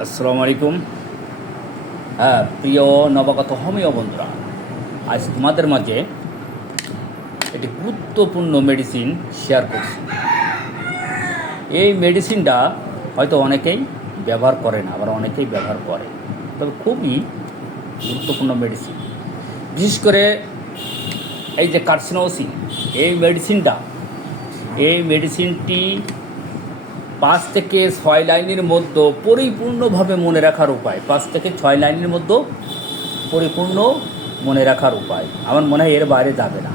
আসসালামু আলাইকুম। প্রিয় নবাগত হোমিও বন্ধুরা, আজ তোমাদের মাঝে একটি গুরুত্বপূর্ণ মেডিসিন শেয়ার করছি। এই মেডিসিনটা হয়তো অনেকেই ব্যবহার করে না, আবার অনেকেই ব্যবহার করে, তবে খুবই গুরুত্বপূর্ণ মেডিসিন। বিশেষ করে এই যে কার্সিনোসিন, এই মেডিসিনটি 5 থেকে 6 লাইনের মধ্যে পরিপূর্ণভাবে মনে রাখার উপায়, 5 থেকে 6 লাইনের মধ্যে পরিপূর্ণ মনে রাখার উপায় আমার মনে হয় এর বাইরে যাবে না,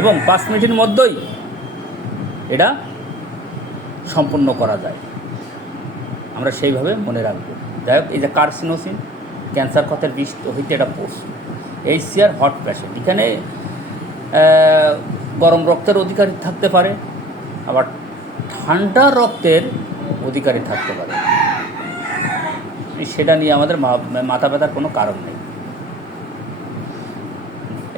এবং 5 মিনিটের মধ্যেই এটা সম্পূর্ণ করা যায়। আমরা সেইভাবে মনে রাখব। যাই হোক, এই যে কার্সিনোসিন, ক্যান্সার ক্ষতের বিষ হইতে এটা পোষ। HCR হট পেশেন্ট, এখানে গরম রক্তের অধিকারী থাকতে পারে, আবার ঠান্ডা রক্তের অধিকারী থাকতে পারে। সেটা নিয়ে আমাদের মাথা ব্যথার কোনো কারণ নেই।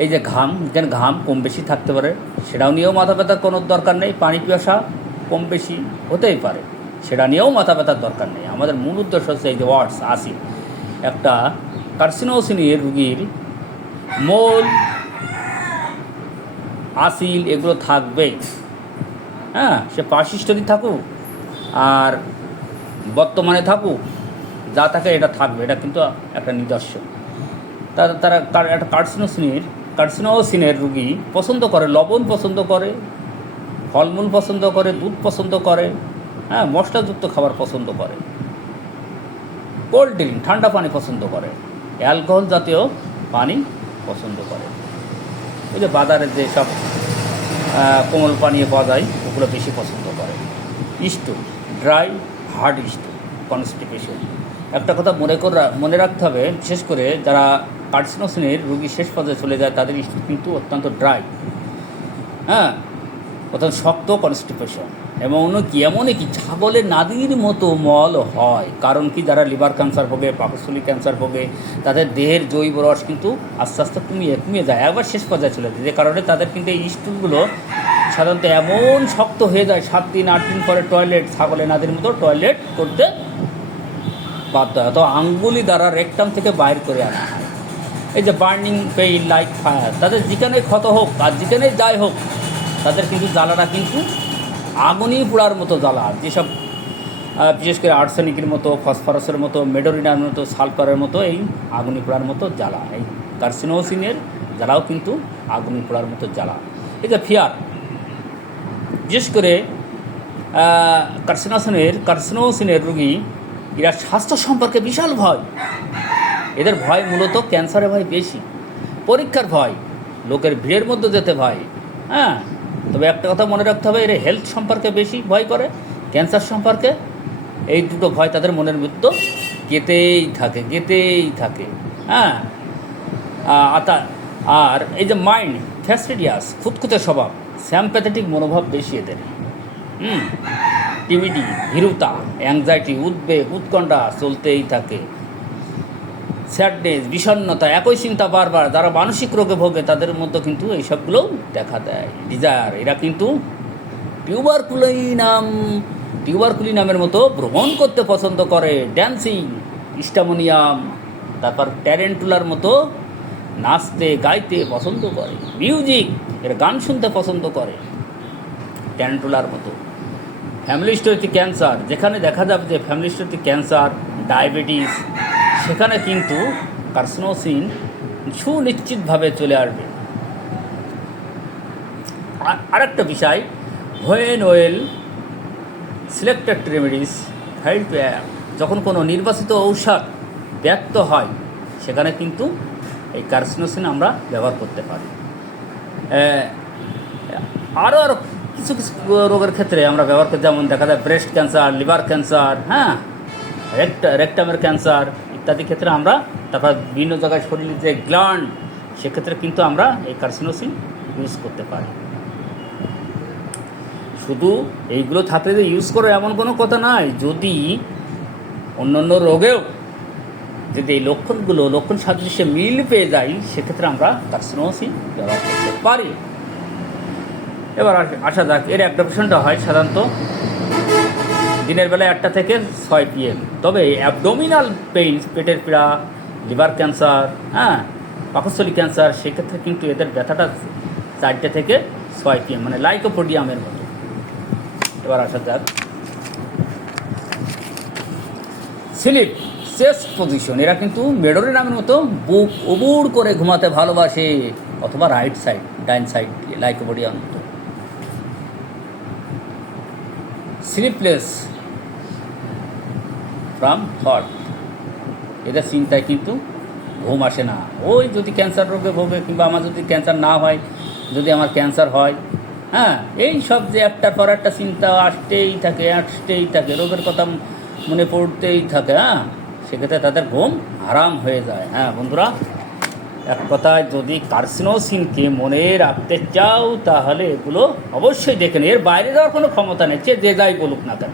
এই যে যেখানে ঘাম কম বেশি থাকতে পারে, সেটাও নিয়েও মাথা ব্যথার কোনো দরকার নেই। পানি পিয়াসা কম বেশি হতেই পারে, সেটা নিয়েও মাথা ব্যথার দরকার নেই। আমাদের মূল উদ্দেশ্য হচ্ছে এই যে ওয়ার্ডস আসিল, একটা কার্সিনোসিনের রুগীর মোল আসিল এগুলো থাকবেই। সে পার্সিস্টরি থাকুক আর বর্তমানে থাকুক, যা থাকে এটা থাকবে, এটা কিন্তু একটা নিদর্শন। তারা একটা কার্সিনোসিনের রুগী পছন্দ করে, লবণ পছন্দ করে, ফলমূল পছন্দ করে, দুধ পছন্দ করে, মশলাযুক্ত খাবার পছন্দ করে, কোল্ড ড্রিঙ্ক ঠান্ডা পানি পছন্দ করে, অ্যালকোহল জাতীয় পানি পছন্দ করে। ওই যে বাজারে যে সব কোমল পানীয় পাওয়া যায় ওগুলো বেশি পছন্দ করে। স্টুল, ড্রাই হার্ড স্টুল, কনস্টিপেশন। একটা কথা মনে রাখতে হবে, বিশেষ করে যারা কার্সিনোসিনের রুগী শেষ পর্যায়ে চলে যায় তাদের স্টুল কিন্তু অত্যন্ত ড্রাই, অত্যন্ত শক্ত, কনস্টিপেশন। এবং এমনই ছাগলের নাদির মতো মল হয়। কারণ কি, যারা লিভার ক্যান্সার ভোগে, পাকস্থলী ক্যান্সার ভোগে, তাদের দেহের জৈব রস কিন্তু আস্তে আস্তে কমিয়ে যায়, একবার শেষ পর্যায়ে চলে যায়। যে কারণে তাদের কিন্তু এই স্টুলগুলো সাধারণত এমন শক্ত হয়ে যায়, 7 দিন 8 দিন পরে ছাগলের নাদির মতো টয়লেট করতে বাধ্য হয়, তো আঙ্গুলি দ্বারা রেকটাম থেকে বাইর করে আনা হয়। এই যে বার্নিং পেইন লাইক ফায়ার, তাদের যেখানে ক্ষত হোক আর যেখানে যাই হোক, তাদের কিন্তু জ্বালাটা কিন্তু আগুনই পোড়ার মতো জ্বালা। যেসব বিশেষ করে আর্সেনিকের মতো, ফসফরাসের মতো, মেডোরিনার মতো, সালফারের মতো এই আগুনি পোড়ার মতো জ্বালা, এই কার্সিনোসিনের জ্বালাও কিন্তু আগুনি পোড়ার মতো জ্বালা। এই যে ফিয়ার, বিশেষ করে কার্সিনোসিনের রুগী, এরা স্বাস্থ্য সম্পর্কে বিশাল ভয়। এদের ভয় মূলত ক্যান্সারের ভয় বেশি, পরীক্ষার ভয়, লোকের ভিড়ের মধ্যে যেতে ভয়। তবে একটা কথা মনে রাখতে হবে, এরা হেলথ সম্পর্কে বেশি ভয় করে, ক্যান্সার সম্পর্কে। এই দুটো ভয় তাদের মনের মধ্যে গেতেই থাকে। আর এই যে মাইন্ড ফ্যাস্টিডিয়াস, খুঁতখুঁতে স্বভাব, স্যাম্প্যাথেটিক মনোভাব বেশি এদের। টিমিডি, ভীরুতা, অ্যাংজাইটি, উদ্বেগ, উৎকণ্ঠা চলতেই থাকে। স্যাডনেস, বিষণ্ণতা, একই চিন্তা বারবার। যারা মানসিক রোগে ভোগে তাদের মধ্যে কিন্তু এইসবগুলো দেখা দেয়। ডিজায়ার, এরা কিন্তু টিউবারকুলিনামের মতো ভ্রমণ করতে পছন্দ করে। ড্যান্সিং, স্টামোনিয়াম, তারপর ট্যারেন্টুলার মতো নাচতে গাইতে পছন্দ করে। মিউজিক, এরা গান শুনতে পছন্দ করে ট্যারেন্টুলার মতো। ফ্যামিলি হিস্টোরিতে ক্যান্সার, যেখানে দেখা যাবে যে ফ্যামিলি হিস্টোরিতে ক্যান্সার, ডায়াবেটিস, সেখানে কিন্তু কার্সিনোসিন সুনিশ্চিতভাবে চলে আসবে। আরেকটা বিষয়, when will selected remedies file to act, যখন কোনো নির্বাচিত ঔষধ ব্যর্থ হয় সেখানে কিন্তু এই কার্সিনোসিন আমরা ব্যবহার করতে পারি। আরও কিছু রোগের ক্ষেত্রে আমরা ব্যবহার করি, যেমন দেখা যায় ব্রেস্ট ক্যান্সার, লিভার ক্যান্সার, রেকটামের ক্যান্সার ইত্যাদি ক্ষেত্রে আমরা, তারপর বিভিন্ন জায়গায় শরীরের যে গ্ল্যান্ড, সেক্ষেত্রে কিন্তু আমরা এই কার্সিনোসিন ইউজ করতে পারি। শুধু এইগুলো থাকলে যে ইউজ করো এমন কোনো কথা নয়। যদি অন্য রোগেও যদি এই লক্ষণ সাদৃশ্যে মিল পেয়ে যায়, সেক্ষেত্রে আমরা কার্সিনোসিন ব্যবহার করতে পারি। এবার আসা যাক, এর অ্যাডাপশনটা হয় সাধারণত দিনের বেলায় 8টা থেকে 6 PM। তবে অ্যাবডোমিনাল পেইন, পেটের পীড়া, লিভার ক্যান্সার, হ্যাঁ, পাকস্থলী ক্যান্সার, সেক্ষেত্রে কিন্তু এদের ব্যথাটা 4টে থেকে 6 PM, মানে লাইকোপোডিয়ামের মতো। এবার আসা যাক স্লিপ চেস্ট পজিশন। এরা কিন্তু মেডোরের নামের মতো বুক উবুড় করে ঘুমাতে ভালোবাসে, অথবা রাইট সাইড, ডাইন সাইড দিয়ে লাইকোপোডিয়ামের মতো। স্লিপলেস ফ্রম থট, এদের চিন্তায় কিন্তু ঘুম আসে না। ওই যদি ক্যান্সার রোগে ভোগে, কিংবা আমার যদি ক্যান্সার না হয়, যদি আমার ক্যান্সার হয়, হ্যাঁ, এই সব যে একটার পর একটা চিন্তা আসতেই থাকে, রোগের কথা মনে পড়তেই থাকে, হ্যাঁ, সেক্ষেত্রে তাদের ঘুম হারাম হয়ে যায়। হ্যাঁ বন্ধুরা, এক কথায় যদি কার্সিনোসিনকে মনে রাখতে চাও তাহলে এগুলো অবশ্যই দেখে নিন। এর বাইরে যাওয়ার কোনো ক্ষমতা নেই, যে যাই বলুক না কেন।